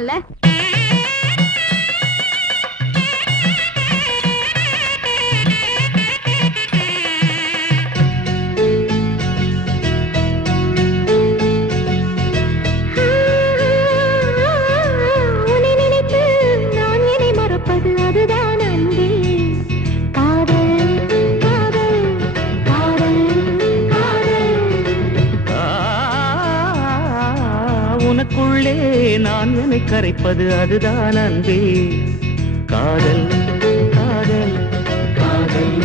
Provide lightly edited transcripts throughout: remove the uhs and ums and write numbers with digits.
சொல்லலாம்ல. உனக்குள்ளே நான் என்னை கரைப்பது அதுதான் அன்பே. காதல் காதல் காதல்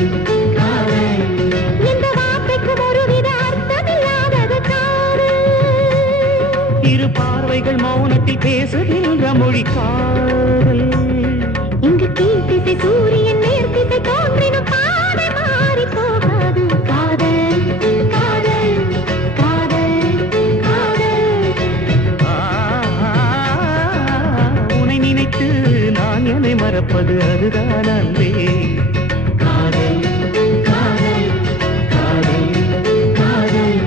காதல். இந்த வார்த்தைக்கு ஒருவித அர்த்தமில்லாதது காதல். இரு பார்வைகள் மௌனத்தில் பேசுகின்ற மொழி காதல். இங்கு கீழ்த்திசை சூரியன் நேர்த்திசை தோன்றினும் பாதை மாறி போகாது. காதல் காதல் காதல் காதல். உன்னை நினைத்து நான் என்னை மறப்பது அதுதான் அன்பே. காதல் காதல் காதல் காதல்.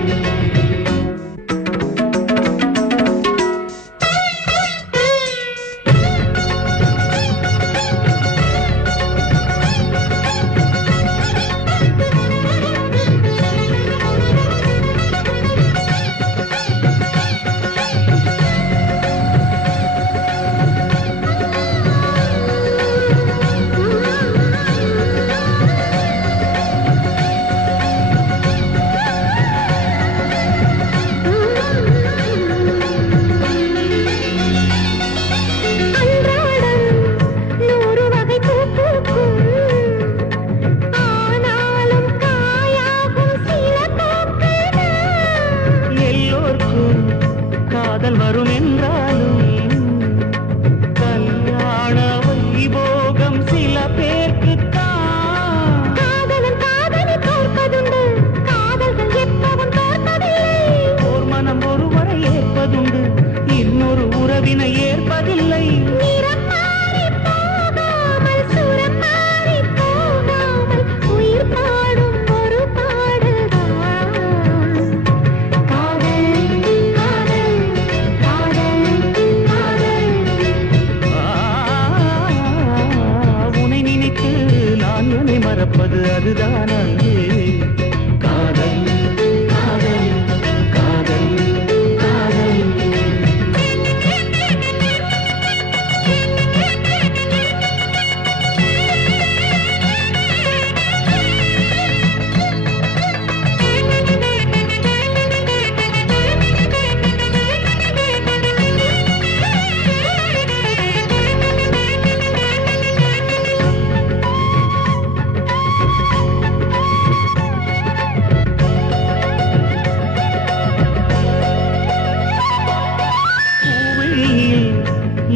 காதல் வரும் என்றாலும் கல்யாண வைபோகம் சில பேர்க்குத்தான். காதலன் காதலை தோற்பதுண்டு, காதல்கள் எப்பவும் தோற்பதில்லை. ஓர் மனம் ஒருவரை ஏற்பதுண்டு, இன்னொரு உறவினை ஏற்பதில்லை. நிறம் மாறி போகாமல், சுரம் மாறி போகாமல், உயிர் பாடும் ஒரு பாடுதான். காதல் காதல் காதல் காதல். உன்னை நினைத்து நான் என்னை மறப்பது அதுதான் அன்பே. காதல் காதல் காதல் காதல்.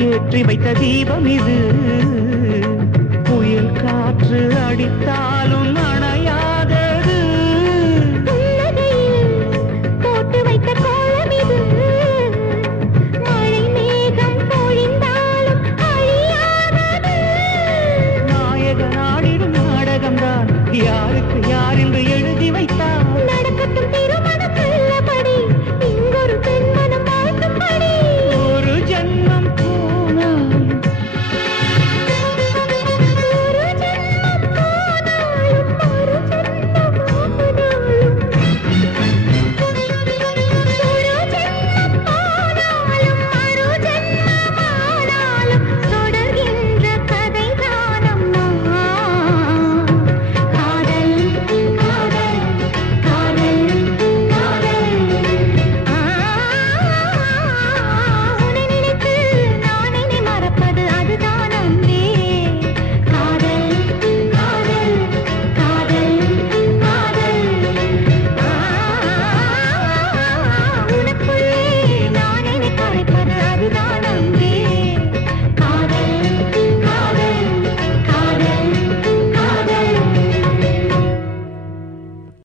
ஏற்றி வைத்த தீபம் இது, புயல் காற்று அடித்தாலும் அண